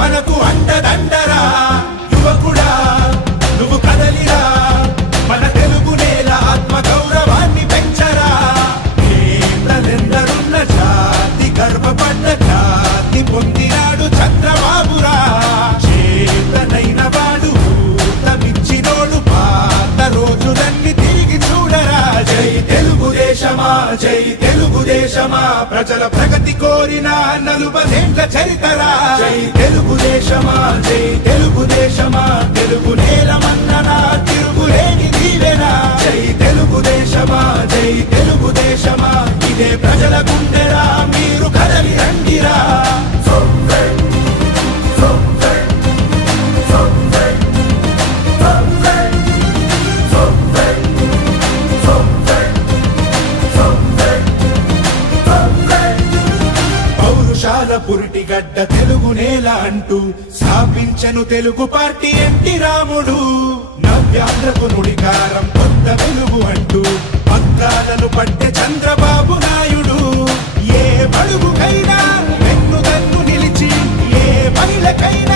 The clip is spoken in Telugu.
మనకు అండదండరా యువకుడా నువ్వు కదలిరా మన తెలుగు నేల ఆత్మ గౌరవాన్ని పెంచరా. నేతలెందరున్న జాతి గర్వపడ్డ జాతి పొందినాడు చంద్రబాబురా. చేతనైన వాడు ఊతమిచ్చినోడు పాత రోజులన్నీ తిరిగి చూడరా. జై తెలుగుదేశమా జై తెలుగుదేశమా ప్రజల ప్రగతి కోరిన నలుపదేంట్ల చరితరా. జై తెలుగు ప్రజల గుండెరా మీరు కదలి రండిరా. పౌరుషాల పురిటిగడ్డ తెలుగు నేల అంటూ స్థాపించను తెలుగు పార్టీ ఎన్టీ రాముడు. నవ్యాంధ్రకు నుడికారం కొత్త వెలుగు de caída.